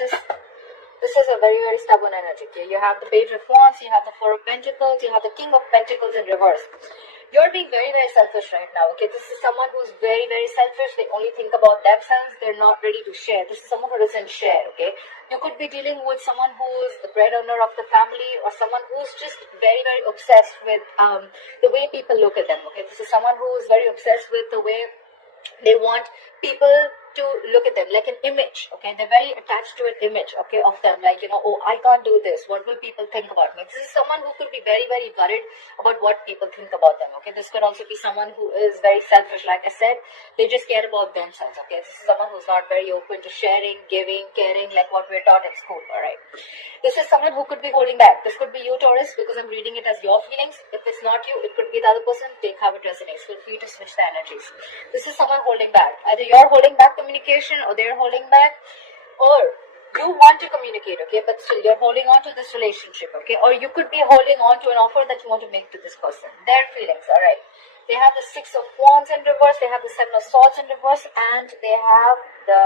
this is a very, very stubborn energy. Okay? You have the Page of Wands, you have the Four of Pentacles, you have the King of Pentacles in reverse. You're being very, very selfish right now. Okay, this is someone who's very, very selfish. They only think about themselves. They're not ready to share. This is someone who doesn't share. Okay, you could be dealing with someone who's the breadwinner of the family, or someone who's just very, very obsessed with the way people look at them. Okay, this is someone who's very obsessed with the way they want people to look at them, like an image. Okay, they're very attached to an image, okay, of them, like, you know, oh, I can't do this, what will people think about me? This is someone who could be very, very worried about what people think about them. Okay, this could also be someone who is very selfish. Like I said, they just care about themselves. Okay, this is someone who's not very open to sharing, giving, caring, like what we're taught in school. All right, this is someone who could be holding back. This could be you, Taurus, because I'm reading it as your feelings. If it's not you, it could be the other person. Take how it resonates. Feel free to switch the energies. This is someone holding back. Either you're holding back communication, or they're holding back, or you want to communicate, okay, but still you're holding on to this relationship, okay, or you could be holding on to an offer that you want to make to this person. Their feelings. All right, they have the Six of Wands in reverse, they have the Seven of Swords in reverse, and they have the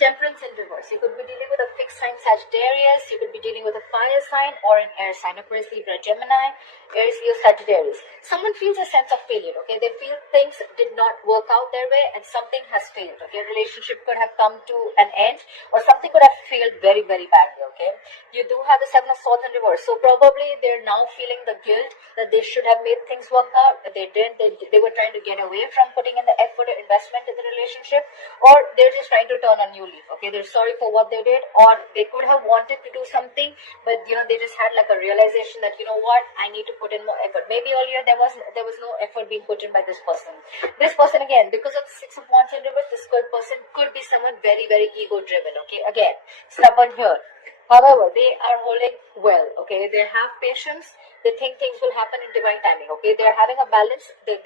Temperance in reverse. You could be dealing with a fixed sign Sagittarius, you could be dealing with a fire sign or an air sign, Aquarius, Libra, Gemini, Aries, Leo, Sagittarius. Someone feels a sense of failure, okay? They feel things did not work out their way and something has failed, okay? A relationship could have come to an end, or something could have failed very, very badly, okay? You do have the Seven of Swords in reverse, so probably they're now feeling the guilt that they should have made things work out, but they didn't. They were trying to get away from putting in the effort or investment in the relationship, or they're just trying to turn a new leaf. Okay, they're sorry for what they did, or they could have wanted to do something, but you know, they just had like a realization that, you know what, I need to put in more effort. Maybe earlier there was no effort being put in by this person. This person, again, because of the Six of Wands in reverse, this person could be someone very, very ego driven. Okay, again, stubborn here. However, they are holding well. Okay, they have patience. They think things will happen in divine timing. Okay, they're having a balance. They're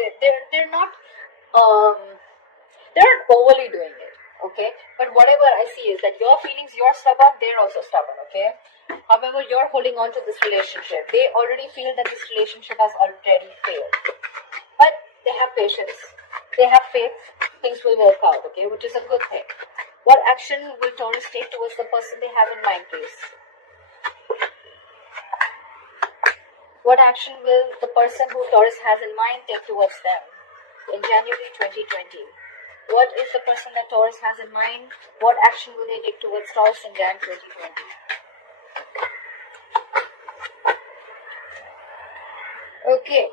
not they're not overly doing it. Okay, but whatever I see is that your feelings, you're stubborn, they're also stubborn. Okay, however, you're holding on to this relationship. They already feel that this relationship has already failed, but they have patience, they have faith, things will work out. Okay, which is a good thing. What action will Taurus take towards the person they have in mind, please? What action will the person who Taurus has in mind take towards them in January 2020? What is the person that Taurus has in mind? What action will they take towards Taurus in Jan 2020? Okay.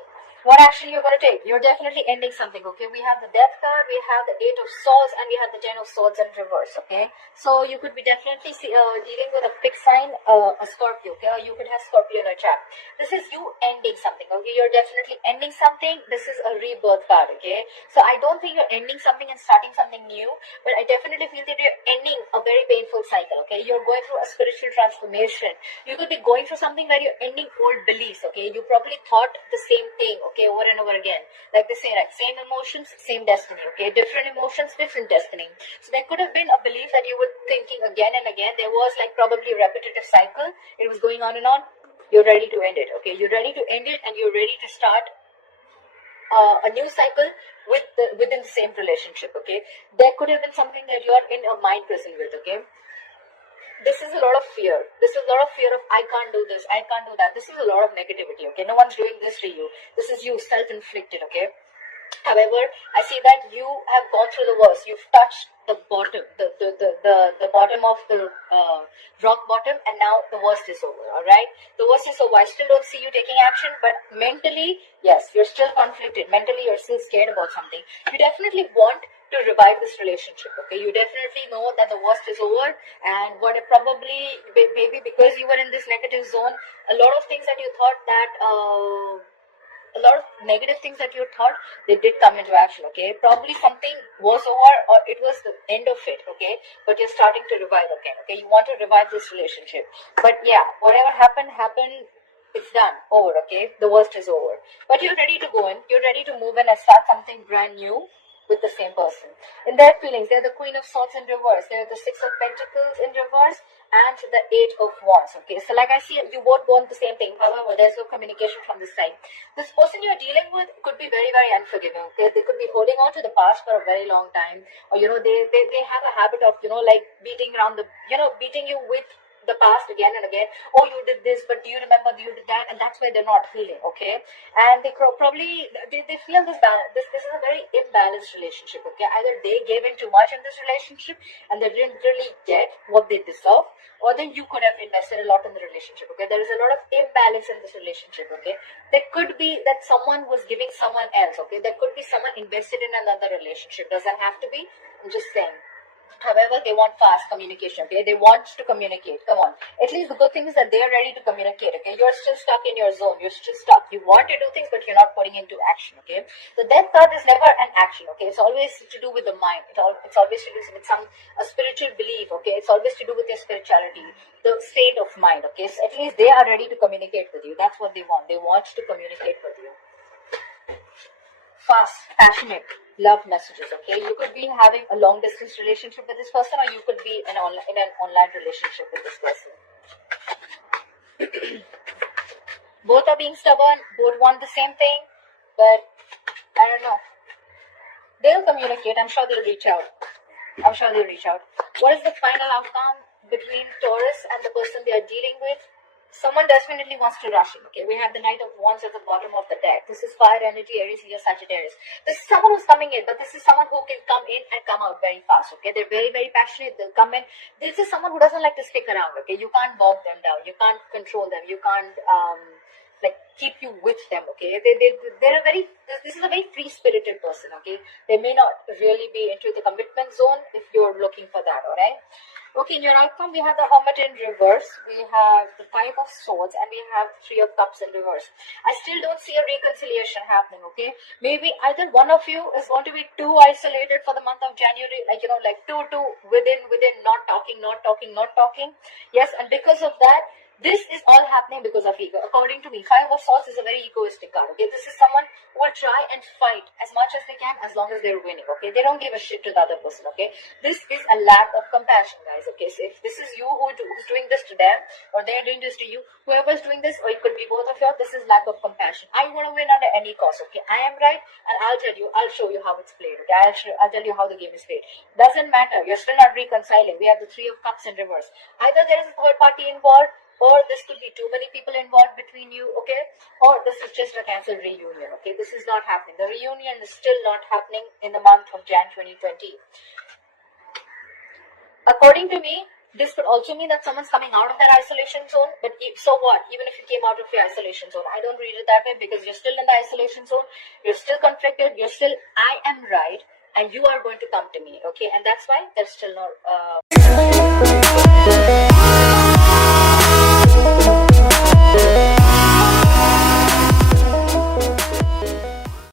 What action you're going to take? You're definitely ending something, okay? We have the Death card, we have the Eight of Swords, and we have the Ten of Swords in reverse, okay? So you could be definitely dealing with a fixed sign, a Scorpio, okay? Or you could have Scorpio in a chart. This is you ending something, okay? You're definitely ending something. This is a rebirth card, okay? So I don't think you're ending something and starting something new, but I definitely feel that you're ending a very painful cycle, okay? You're going through a spiritual transformation. You could be going through something where you're ending old beliefs, okay? You probably thought the same thing, okay, over and over again. Like they say, right? Same emotions, same destiny, okay? Different emotions, different destiny. So there could have been a belief that you were thinking again and again. There was like probably a repetitive cycle. It was going on and on. You're ready to end it, okay? You're ready to end it, and you're ready to start a new cycle within the same relationship, okay? There could have been something that you're in a mind prison with, okay? This is a lot of fear. This is a lot of fear of, I can't do this, I can't do that. This is a lot of negativity, okay? No one's doing this to you. This is you, self-inflicted, okay? However, I see that you have gone through the worst. You've touched the bottom, the bottom of the rock bottom, and now the worst is over, alright? The worst is over. I still don't see you taking action, but mentally, yes, you're still conflicted. Mentally, you're still scared about something. You definitely want to revive this relationship, okay? You definitely know that the worst is over, and what probably, maybe because you were in this negative zone, a lot of things that you thought that a lot of negative things that you thought, they did come into action, okay? Probably something was over, or it was the end of it, okay? But you're starting to revive again, okay? You want to revive this relationship. But yeah, whatever happened, it's done, over, okay? The worst is over. But you're ready to go in, you're ready to move in and start something brand new with the same person. In their feelings, they're the Queen of Swords in reverse, they're the Six of Pentacles in reverse, and the Eight of Wands. Okay, so like I see, you both want the same thing. However, there's no communication from this side. This person you're dealing with could be very, very unforgiving. Okay, they could be holding on to the past for a very long time, or they have a habit of like beating around the beating you with the past again and again. Oh, you did this, but do you remember you did that? And that's why they're not healing. Okay, and they probably they feel this balance. This is a very imbalanced relationship. Okay, either they gave in too much in this relationship and they didn't really get what they deserve, or then you could have invested a lot in the relationship. Okay, there is a lot of imbalance in this relationship. Okay, there could be that someone was giving someone else. Okay, there could be someone invested in another relationship. Doesn't have to be. I'm just saying. However, they want fast communication. Okay, they want to communicate. Come on. At least the good thing is that they are ready to communicate. Okay, you're still stuck in your zone. You're still stuck. You want to do things, but you're not putting into action. Okay, the death card is never an action. Okay, it's always to do with the mind. It's always to do with a spiritual belief. Okay, it's always to do with your spirituality, the state of mind. Okay, so at least they are ready to communicate with you. That's what they want. They want to communicate with you. Fast, passionate love messages. Okay, you could be having a long distance relationship with this person, or you could be in an online relationship with this person. Both are being stubborn, both want the same thing, but I don't know. They'll communicate. I'm sure they'll reach out. What is the final outcome between Taurus and the person they are dealing with? Someone definitely wants to rush in. Okay, we have the Knight of Wands at the bottom of the deck. This is fire energy, Aries, Leo, Sagittarius. This is someone who's coming in, but this is someone who can come in and come out very fast. Okay, they're very, very passionate. They'll come in. This is someone who doesn't like to stick around. Okay, you can't bog them down. You can't control them. You can't keep you with them. Okay, they're a very. This is a very free spirited person. Okay, they may not really be into the commitment zone if you're looking for that. All right. Okay, in your outcome, we have the Hermit in reverse, we have the Five of Swords, and we have the Three of Cups in reverse. I still don't see a reconciliation happening, okay? Maybe either one of you is going to be too isolated for the month of January, two within not talking. Yes, and because of that, this is all happening because of ego. According to me, Five of Swords is a very egoistic card, okay? This is someone who will try and fight as much as they can as long as they're winning, okay? They don't give a shit to the other person, okay? This is a lack of compassion, guys, okay? So if this is you who's doing this to them, or they're doing this to you, whoever's doing this, or it could be both of you, this is lack of compassion. I want to win under any cost, okay? I am right, and I'll show you how it's played, okay? I'll tell you how the game is played. Doesn't matter, you're still not reconciling. We have the Three of Cups in reverse. Either there is a third party involved, or this could be too many people involved between you, okay? Or this is just a cancelled reunion, okay? This is not happening. The reunion is still not happening in the month of Jan 2020. According to me, this could also mean that someone's coming out of that isolation zone, but so what? Even if you came out of your isolation zone, I don't read it that way, because you're still in the isolation zone, you're still conflicted, you're still, I am right, and you are going to come to me, okay? And that's why there's still no